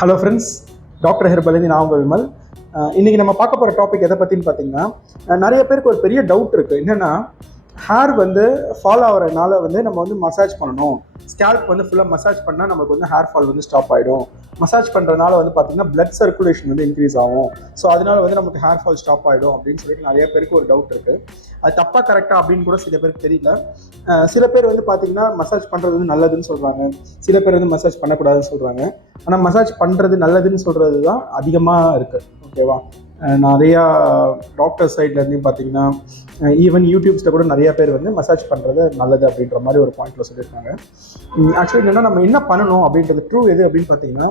Hello friends, doctor herbal நான் உங்கள் விமல். இன்றைக்கி நம்ம பார்க்க போகிற டாபிக் எதை பற்றின்னு பார்த்தீங்கன்னா, நிறைய பேருக்கு ஒரு பெரிய டவுட் இருக்குது. என்னென்னா, ஹேர் ஃபால் ஆகிறதுனால நம்ம மசாஜ் பண்ணணும். ஸ்கேல்ப் ஃபுல்லாக மசாஜ் பண்ணால் நமக்கு ஹேர் ஃபால் ஸ்டாப் ஆகிடும். மசாஜ் பண்ணுறதுனால பார்த்தீங்கன்னா பிளட் சர்க்குலேஷன் இன்க்ரீஸ் ஆகும். ஸோ அதனால நமக்கு ஹேர் ஃபால் ஸ்டாப் ஆகிடும் அப்படின்னு சொல்லிட்டு நிறைய பேருக்கு ஒரு டவுட் இருக்குது. அது தப்பாக கரெக்டாக அப்படின்னு கூட சில பேருக்கு தெரியல. சில பேர் பார்த்தீங்கன்னா மசாஜ் பண்ணுறது நல்லதுன்னு சொல்கிறாங்க, சில பேர் மசாஜ் பண்ணக்கூடாதுன்னு சொல்கிறாங்க. ஆனால் மசாஜ் பண்ணுறது நல்லதுன்னு சொல்கிறது தான் அதிகமாக இருக்குது. ஓகேவா? நிறையா டாக்டர் சைட்லேருந்தையும் பார்த்தீங்கன்னா ஈவன் யூடியூப்ஸில் கூட நிறைய பேர் மசாஜ் பண்ணுறது நல்லது அப்படின்ற மாதிரி ஒரு பாயிண்ட்டில் சொல்லியிருக்காங்க. ஆக்சுவலி என்னென்னா, நம்ம என்ன பண்ணணும் அப்படின்றது ட்ரூ எது அப்படின்னு பார்த்தீங்கன்னா,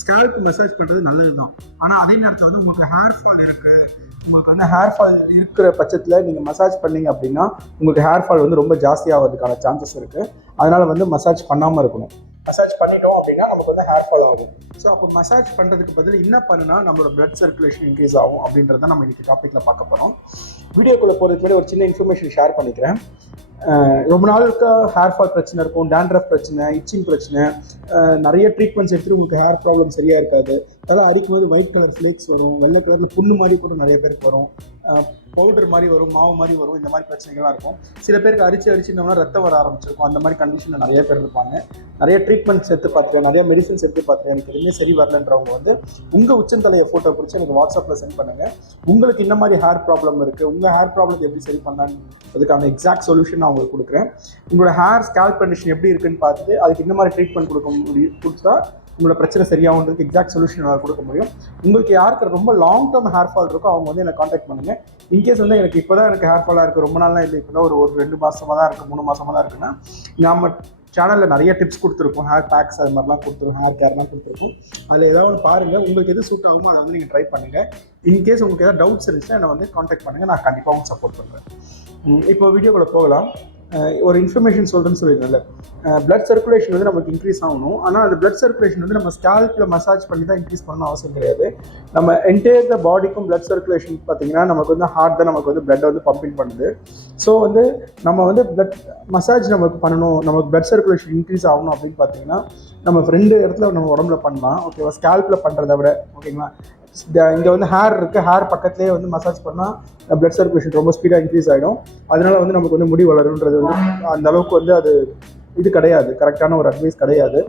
ஸ்கேல்ப் மசாஜ் பண்ணுறது நல்லது தான். ஆனால் அதே நேரத்தில் உங்களுக்கு ஹேர் ஃபால் இருக்குது, உங்களுக்கு ஹேர் ஃபால் இருக்கிற பட்சத்தில் நீங்கள் மசாஜ் பண்ணீங்க அப்படின்னா உங்களுக்கு ஹேர் ஃபால் ரொம்ப ஜாஸ்தி ஆகிறதுக்கான சான்சஸ் இருக்குது. அதனால் மசாஜ் பண்ணாமல் இருக்கணும். மசாஜ் பண்ணிட்டோம் அப்படின்னா நமக்கு ஹேர் ஃபால் ஆகும். ஸோ அப்போ மசாஜ் பண்ணுறதுக்கு பதில் என்ன பண்ணுனா நம்மளோட பிளட் சர்க்குலேஷன் இன்க்ரீஸ் ஆகும் அப்படின்றத நம்ம இன்றைக்கி டாப்பிக்கில் பார்க்க போகிறோம். வீடியோக்குள்ளே போகிறதுக்கு முன்னாடி ஒரு சின்ன இன்ஃபர்மேஷன் ஷேர் பண்ணிக்கிறேன். ரொம்ப நாளுக்கு ஹேர் ஃபால் பிரச்சனை இருக்கும், டேண்ட்ரஃப் பிரச்சனை, இச்சிங் பிரச்சனை, நிறைய ட்ரீட்மெண்ட்ஸ் எடுத்துகிட்டு உங்களுக்கு ஹேர் ப்ராப்ளம் சரியாக இருக்காது. அதெல்லாம் அடிக்கும்போது ஒயிட் கலர் ஃப்ளேக்ஸ் வரும், வெள்ளை கலரில் புண்ணு மாதிரி கூட நிறைய பேருக்கு வரும், பவுடர் மாதிரி வரும், மாவு மாதிரி வரும். இந்த மாதிரி பிரச்சனைகள்லாம் இருக்கும். சில பேருக்கு அரிச்சிட்டோம்னா ரத்தம் வர ஆரம்பிச்சிருக்கும். அந்த மாதிரி கண்டிஷனில் நிறைய பேர் இருப்பாங்க. நிறைய ட்ரீட்மெண்ட்ஸ் எடுத்து பார்த்துருக்கேன், நிறைய மெடிசன்ஸ் எடுத்து பார்த்துருக்கேன், எனக்கு எதுவுமே சரி வரலன்றவங்க உங்கள் உச்சந்தலையை ஃபோட்டோ பிடிச்சி எனக்கு வாட்ஸ்அப்பில் சென்ட் பண்ணுங்கள். உங்களுக்கு இந்த மாதிரி ஹேர் ப்ராப்ளம் இருக்குது, உங்கள் ஹேர் ப்ராப்ளத்தை எப்படி சரி பண்ணலான்னு அதுக்கான எக்ஸாக்ட் சொல்யூஷன் நான் உங்களுக்கு கொடுக்குறேன். உங்களோட ஹேர் ஸ்கேல்ப் கண்டிஷன் எப்படி இருக்குன்னு பார்த்துட்டு அதுக்கு இந்த மாதிரி ட்ரீட்மெண்ட் கொடுத்தா உங்களோட பிரச்சனை சரியாகுன்றதுக்கு எக்ஸாக்ட் சொல்யூஷன் நான் கொடுக்க முடியும். உங்களுக்கு யாருக்கு ரொம்ப லாங் டேர்ம் ஹேர் ஃபால் இருக்கோ அவங்க என்னை காண்டாக்ட் பண்ணுங்கள். இன்கேஸ் எனக்கு இப்போ தான் எனக்கு ஹேர் ஃபாலாக இருக்குது, ரொம்ப நாளாக இல்லை, இப்போ தான் ஒரு 2 மாதமாக தான் இருக்குது, 3 மாதமாக தான் இருக்குன்னா நம்ம சேனலில் நிறைய டிப்ஸ் கொடுத்துருக்கோம். ஹேர் பேக்ஸ் அது மாதிரிலாம் கொடுத்துருக்கோம், ஹேர் கேர்லாம் கொடுத்துருக்கோம். அதில் ஏதாவது பாருங்கள், உங்களுக்கு எது சூட் ஆகுமோ அதை நீங்கள் ட்ரை பண்ணுங்கள். இன்கேஸ் உங்களுக்கு எதாவது டவுட்ஸ் இருந்துச்சுன்னா என்னை காண்டாக்ட் பண்ணுங்கள், நான் கண்டிப்பாக உங்களுக்கு சப்போர்ட் பண்ணுறேன். இப்போ வீடியோக்குள்ளே போகலாம். ஒரு இன்ஃபர்மேஷன் சொல்கிறேன்னு சொல்லியிருந்தேன்ல, பிளட் சர்க்குலேஷன் நமக்கு இன்க்ரீஸ் ஆகணும். ஆனால் அந்த பிளட் சர்க்குலேஷன் நம்ம ஸ்கேல்பில் மசாஜ் பண்ணி தான் இன்க்ரீஸ் பண்ணணும் அவசியம் கிடையாது. நம்ம என்டையர் பாடிக்கும் பிளட் சர்க்குலேஷன் பார்த்தீங்கன்னா நமக்கு ஹார்ட் தான் நமக்கு பிளட் பம்பிங் பண்ணுது. ஸோ நம்ம பிளட் மசாஜ் நமக்கு பண்ணணும், நமக்கு பிளட் சர்க்குலேஷன் இன்க்ரீஸ் ஆகணும் அப்படின்னு பார்த்தீங்கன்னா நம்ம 2 இடத்துல நம்ம உடம்புல பண்ணலாம். ஓகேவா? ஸ்கேல்பில் பண்ணுறத விட, ஓகேங்களா, இங்கே ஹேர் இருக்குது, ஹேர் பக்கத்துலேயே மசாஜ் பண்ணால் பிளட் சர்க்குலேஷன் ரொம்ப ஸ்பீடாக இன்க்ரீஸ் ஆகிடும். அதனால நமக்கு முடி வளருன்றது அந்த அளவுக்கு அது இது கிடையாது, கரெக்டான ஒரு அட்வைஸ் கிடையாது.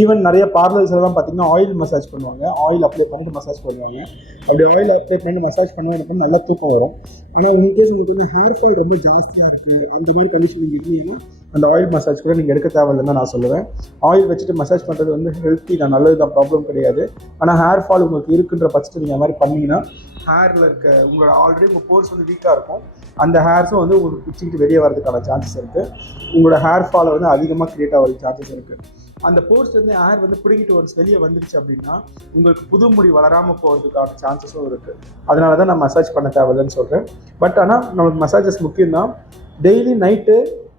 ஈவன் நிறைய பார்லர்ஸ் எல்லாம் பார்த்தீங்கன்னா ஆயில் மசாஜ் பண்ணுவாங்க, ஆயில் அப்ளை பண்ணிட்டு மசாஜ் பண்ணுவாங்க. அப்படி ஆயில் அப்ளை பண்ணிட்டு மசாஜ் பண்ணுவோம், எனக்கு நல்லா தூக்கம் வரும். ஆனால் இன்கேஸ் உங்களுக்கு ஹேர் ஃபால் ரொம்ப ஜாஸ்தியாக இருக்குது, அந்த மாதிரி கண்டிஷன் நீங்கள் இருக்கீங்கன்னா அந்த ஆயில் மசாஜ் கூட நீங்கள் எடுக்க தேவையில்லைன்னு நான் சொல்லுவேன். ஆயில் வச்சுட்டு மசாஜ் பண்ணுறது ஹெல்த்தி தான், நல்லது தான், ப்ராப்ளம் கிடையாது. ஆனால் ஹேர் ஃபால் உங்களுக்கு இருக்குன்ற பட்சத்தில் நீங்கள் அது மாதிரி பண்ணிங்கன்னா ஹேரில் இருக்க உங்களோட ஆல்ரெடி உங்கள் போர்ஸ் வீக்காக இருக்கும், அந்த ஹேர்ஸும் உங்களுக்கு பிச்சுக்கிட்டு வெளியே வரதுக்கான சான்சஸ் இருக்குது. உங்களோட ஹேர் ஃபாலை அதிகமாக க்ரியேட் ஆகிறதுக்கு சான்சஸ் இருக்குது. அந்த போர்ஸ் ஹேர் பிடிக்கிட்டு ஒரு வெளியே வந்துருச்சு அப்படின்னா உங்களுக்கு புது முடி வளராமல் போகிறதுக்கான சான்சஸும் இருக்குது. அதனால தான் நான் மசாஜ் பண்ண தேவையில்லைன்னு சொல்கிறேன். பட் ஆனால் நமக்கு மசாஜஸ் முக்கியம்தான். டெய்லி நைட்டு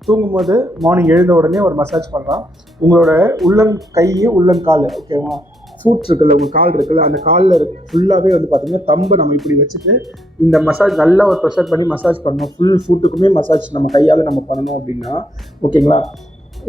தூங்கும்போது மார்னிங் எழுந்த உடனே ஒரு மசாஜ் பண்ணலாம். உங்களோட உள்ளங்கை, உள்ளங்கால், ஓகேவா, ஃபுட் இருக்குல்ல, உங்கள் கால் இருக்குல்ல, அந்த காலில் ஃபுல்லாகவே பார்த்தீங்கன்னா தம்பை நம்ம இப்படி வச்சுட்டு இந்த மசாஜ் நல்லா ஒரு ப்ரெஷர் பண்ணி மசாஜ் பண்ணணும். ஃபுல் ஃபுட்டுக்குமே மசாஜ் நம்ம கையால் நம்ம பண்ணணும் அப்படின்னா, ஓகேங்களா,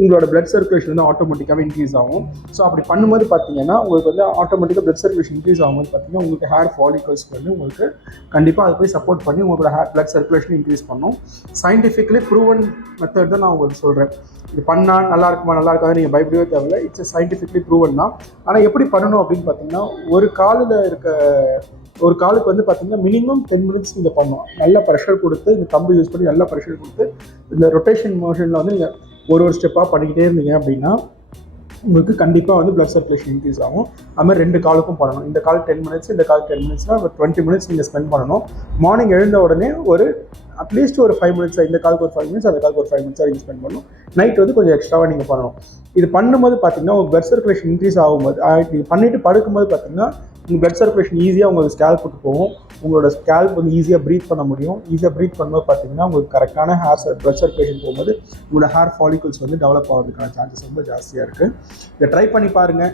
உங்களோட பிளட் சர்க்குலேஷன் ஆட்டோமேட்டிக்காகவே இன்க்ரீஸ் ஆகும். ஸோ அப்படி பண்ணும்போது பார்த்தீங்கன்னா உங்களுக்கு ஆட்டோமேட்டிக்காக பிளட் சர்க்குலேஷன் இன்க்ரீஸ் ஆகும்போது பார்த்தீங்கன்னா உங்களுக்கு ஹேர் ஃபாலிகல்ஸ்க்கு உங்களுக்கு கண்டிப்பாக அது போய் சப்போர்ட் பண்ணி உங்களோட பிளட் சர்க்குலேஷன் இன்க்ரீஸ் பண்ணும். சயின்டிஃபிக்கலி ப்ரூவன் மெத்தட் தான் நான் உங்களுக்கு சொல்கிறேன். இது பண்ணால் நல்லா இருக்குமா, நல்லா இருக்காது நீங்கள் பயப்படவே தேவையில்லை. இட்ஸ் சயின்டிஃபிக்கலி ப்ரூவன் தான். ஆனால் எப்படி பண்ணணும் அப்படின்னு பார்த்தீங்கன்னா, ஒரு காலுக்கு பார்த்தீங்கன்னா மினிமம் 10 மினிட்ஸ் நீங்கள் பண்ணணும். நல்ல ப்ரெஷர் கொடுத்து, இந்த தம்பு யூஸ் பண்ணி நல்லா ப்ரெஷர் கொடுத்து இந்த ரொட்டேஷன் மோஷனில் நீங்கள் ஒரு ஸ்டெப்பாக பண்ணிக்கிட்டே இருந்தீங்க அப்படின்னா உங்களுக்கு கண்டிப்பாக பிளட் சர்க்குலேஷன் இன்க்ரீஸ் ஆகும். அது மாதிரி 2 காலுக்கும் பண்ணணும். இந்த கால் 10 மினிட்ஸ், இந்த கால் 10 மினிட்ஸ்னால் ஒரு 20 மினிட்ஸ் நீங்கள் ஸ்பெண்ட் பண்ணணும். மார்னிங் எழுந்த உடனே ஒரு அட்லீஸ்ட் ஒரு 5 மினிட்ஸ், இந்த காலுக்கு ஒரு 5 மினிட்ஸ், அந்த காலுக்கு ஒரு 5 மினிட்ஸாக நீங்கள் ஸ்பெண்ட் பண்ணணும். நைட் கொஞ்சம் எக்ஸ்ட்ராவாக நீங்கள் பண்ணணும். இது பண்ணும்போது பார்த்தீங்கன்னா உங்கள் பிளட் சர்க்குலேஷன் இன்க்ரீஸ் ஆகும்போது நீங்கள் பண்ணிவிட்டு படுக்கும்போது பார்த்தீங்கன்னா உங்கள் பிளட் சர்க்குலேஷன் ஈஸியாக உங்களுக்கு ஸ்கேல்புக்கு போகும். உங்களோட ஸ்கேல்ப் ஈஸியாக ப்ரீத் பண்ண முடியும். ஈஸியாக ப்ரீத் பண்ணும்போது பார்த்தீங்கன்னா உங்களுக்கு கரெக்டான பிளட் சர்க்குலேஷன் போகும்போது உங்களோட ஹேர் ஃபாலிகல்ஸ் டெவலப் ஆகிறதுக்கான சான்சஸ் ரொம்ப ஜாஸ்தியாக இருக்குது. இதை ட்ரை பண்ணி பாருங்கள்.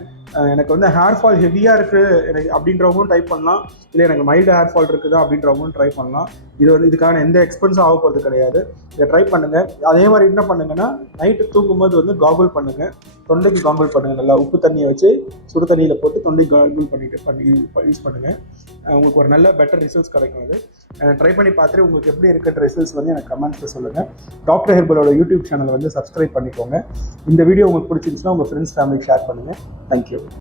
எனக்கு ஹேர் ஃபால் ஹெவியாக இருக்குது எனக்கு அப்படின்றவங்களும் ட்ரை பண்ணலாம், இல்லை எனக்கு மைல்டு ஹேர் ஃபால் இருக்குதா அப்படின்றவங்களும் ட்ரை பண்ணலாம். இதுக்கான எந்த எக்ஸ்பென்ஸும் ஆக போகிறது கிடையாது. இதை ட்ரை பண்ணுங்கள். அதே மாதிரி என்ன பண்ணுங்கன்னா, நைட்டு தூங்கும்போது வந்து காகுல் பண்ணுங்கள், தொண்டைக்கு காகுல் பண்ணுங்கள். நல்லா உப்பு தண்ணியை வச்சு சுடு தண்ணியில் போட்டு தொண்டைக்கு காகுல் யூஸ் பண்ணுங்கள். உங்களுக்கு ஒரு நல்ல பெட்டர் ரிசல்ட்ஸ் கிடைக்கும். அது ட்ரை பண்ணி பார்த்துட்டு உங்களுக்கு எப்படி இருக்கிற ரிசல்ட்ஸ் வந்து எனக்கு கமெண்ட்ஸில் சொல்லுங்கள். டாக்டர் ஹெர்பலோட யூடியூப் சேனல் வந்து சப்ஸ்கிரைப் பண்ணிக்கோங்க. இந்த வீடியோ உங்களுக்கு பிடிச்சிருந்துச்சுன்னா உங்கள் ஃப்ரெண்ட்ஸ் ஃபேமிலிக்கு ஷேர் பண்ணுங்கள். தேங்க்யூ.